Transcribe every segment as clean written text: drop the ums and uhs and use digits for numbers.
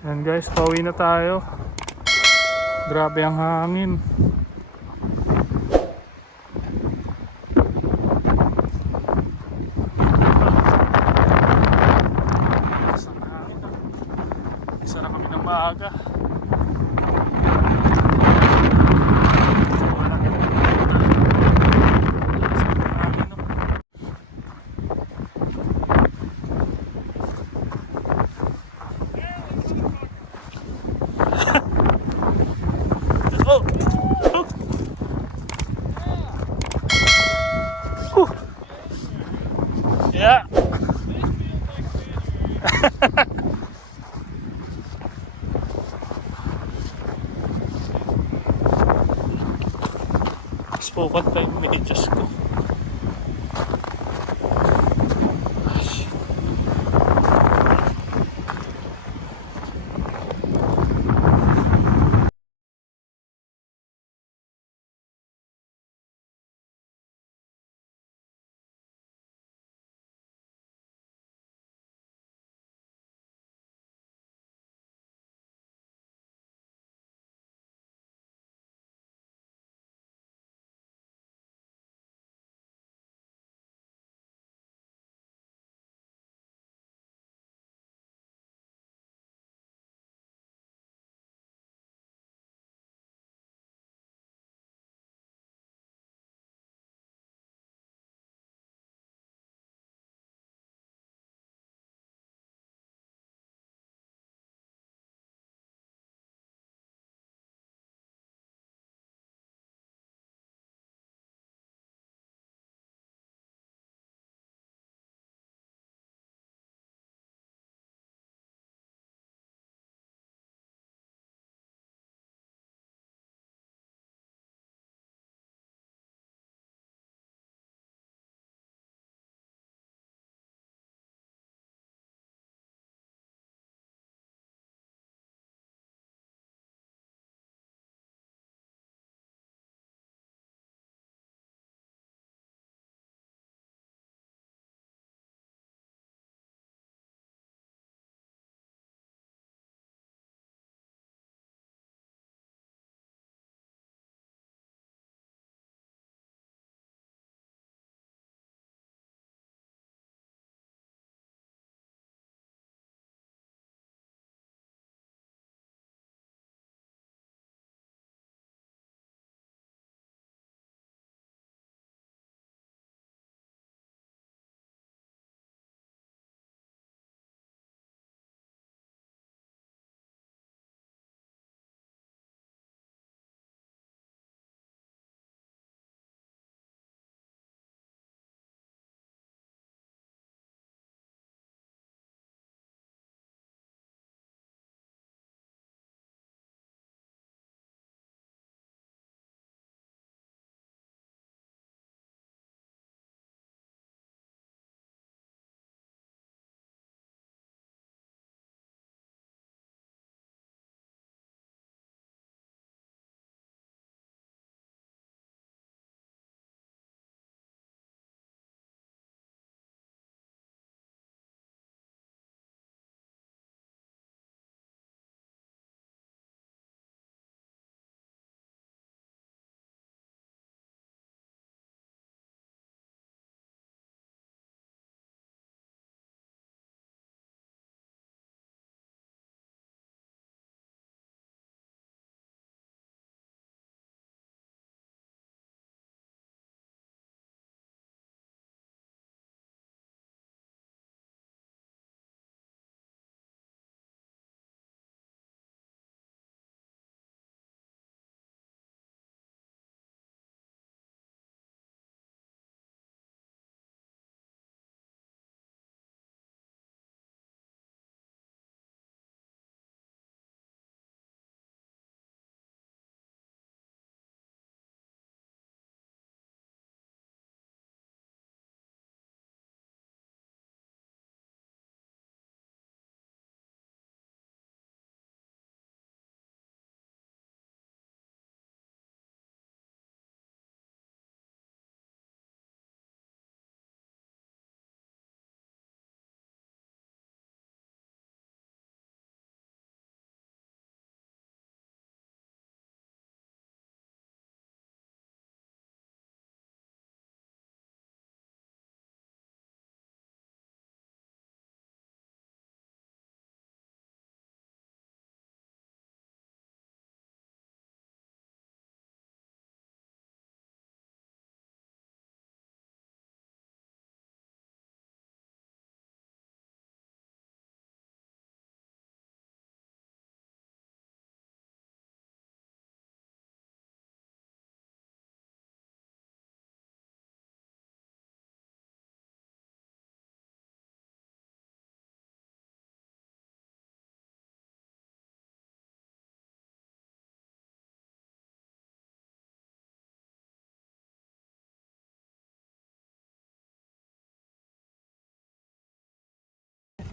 Yan guys, pauwi na tayo. Grabe ang hangin. Isang hangin na. Isa na kami ng maaga. Oh! Oh! Yeah! Spokat pa yung medyas ko.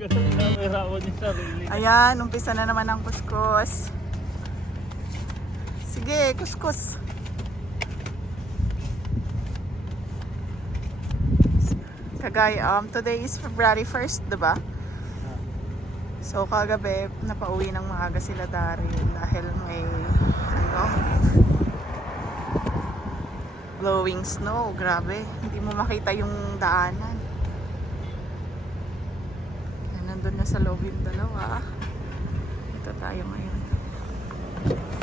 Ganun na may rawan yung sarili. Ayan, umpisa na naman ang kuskus. Sige, kuskus. Kagaya, today is February 1st, diba? So, kagabi, napauwi ng maaga sila Daryl dahil may, blowing snow. Grabe, hindi mo makita yung daanan. Nandun na sa loob yung dalawa. Ito tayo ngayon.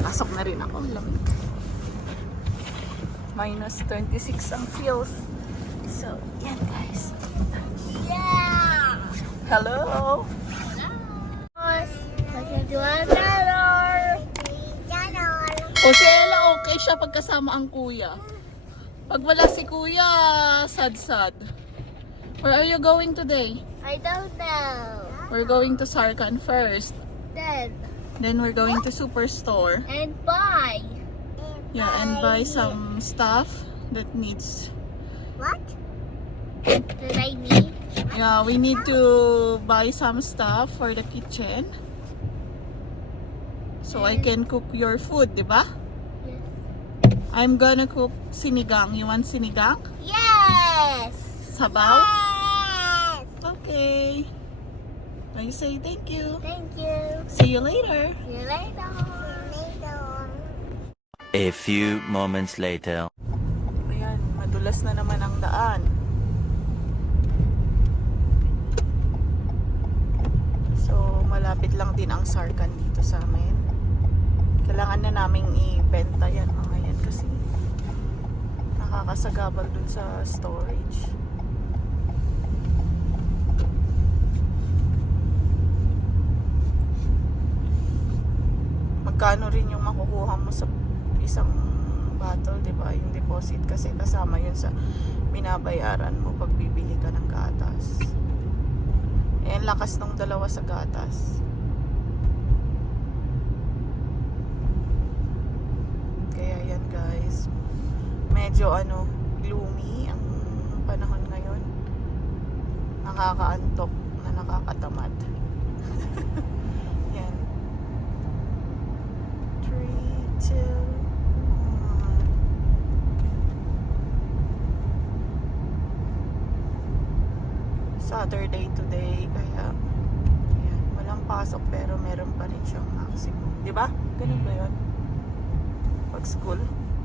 Pasok na rin ako. Lamig. Minus 26 ang feels. So, yan guys. Yeah! Hello! O si Ella, okay siya pagkasama ang kuya. Pag wala si kuya, sad-sad. Where are you going today? I don't know. We're going to Sarkan first. Then we're going to Superstore. And buy. Yeah, and buy some stuff that needs. What? That I need? Yeah, we need to buy some stuff for the kitchen. So I can cook your food, di ba? Yes. I'm gonna cook sinigang. You want sinigang? Yes. Sabaw? Yes. Okay. Now you say thank you. Thank you. See you later. See you later. A few moments later. Ayan, madulas na naman ang daan. So, malapit lang din ang Sarkan dito sa amin. Kailangan na naming ibenta yan mga yan kasi nakakasagabal dun sa storage. Magkano rin yung makukuha mo sa isang bottle, di ba? Yung deposit kasi kasama yun sa binabayaran mo pag bibili ka ng gatas. Eh, ang lakas ng dalawa sa gatas. Kaya yan guys. Medyo gloomy ang panahon ngayon. Nakakaantok na nakakatamad. Yan. 3, 2, Saturday today, kaya yan, walang pasok pero meron pa rin siyang maximum. Di ba? Ganun ba yun? Pag school?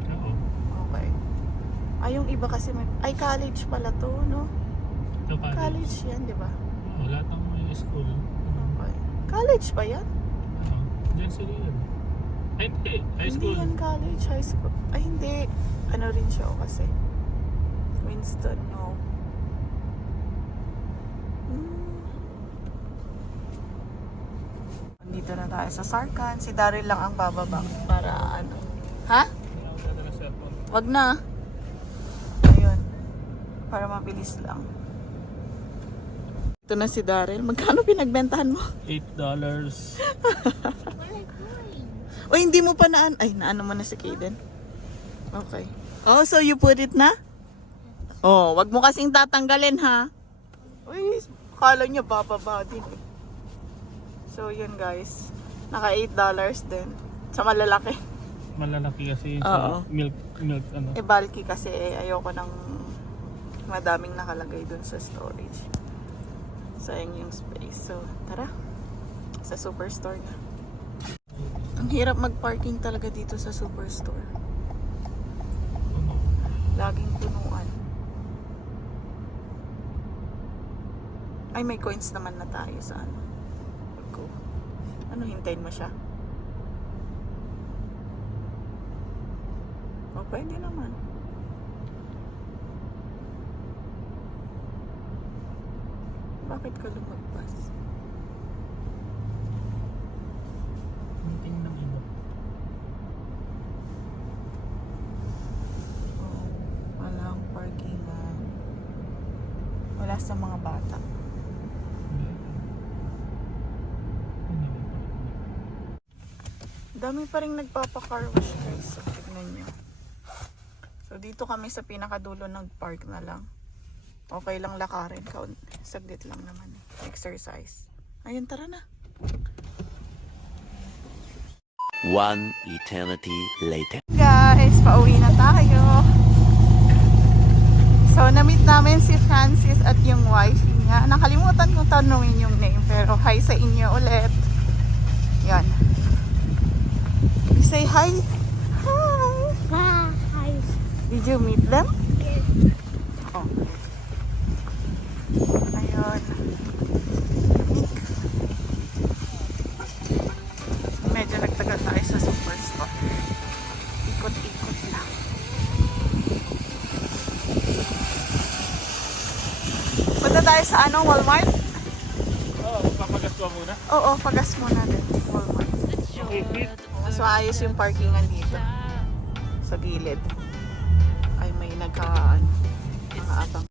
Oo. Okay. Yung iba kasi ay college pala to, no? Ito college. College yan, di ba? Oo, lahat ng may school. Okay. College pa yan? Oo. Diyan sila yan. Ay, hindi. High school. Hindi yan college, high school. Ay, hindi. Ano rin siya kasi. Winston, no? Dito na tayo sa Sarkan. Si Daryl lang ang bababa para Ha? Wag na. Ayun. Para mabilis lang. Ito na si Daryl. Magkano pinagbentahan mo? $8. O hindi mo pa naano mo na si Kaden. Okay. Oh, so you put it na? Oh, wag mo kasing tatanggalin ha. Uy, kala niya bababa din eh. So yun guys. Naka $8 din. Sa malalaki. Malalaki kasi yun Oo. sa milk Bulky kasi ayoko ng madaming nakalagay dun sa storage. Sayang yung space. So, tara. Sa Superstore na. Ang hirap mag-parking talaga dito sa Superstore. Laging punuan. Ay, may coins naman na tayo sa Go. Hintayin mo siya? O, pwede naman. Bakit ka lumagpas? Meeting ng iba. Oh, walang parkingan. Wala sa mga bata. Dami pa rin nagpapa-car wash guys. So, tignan nyo. So, dito kami sa pinakadulo nag-park na lang. Okay lang lakarin. Saglit lang naman. Exercise. Ayun, tara na. One eternity later. Guys, pauwi na tayo. So, na-meet namin si Francis at yung wife niya. Nakalimutan kong tanungin yung name, pero hi sa inyo ulit. Yan. You say hi? Hi. Hi. Did you meet them? Yes. Oh. Ayun. Medyo nagtagal tayo sa superstore. Ikot-ikot lang. Punta tayo sa Walmart? Oo, papagas ko muna. Oo, pagas muna din. Walmart. Okay, Mas maayos yung parkingan dito. Sa gilid. Ay, may nakaabang.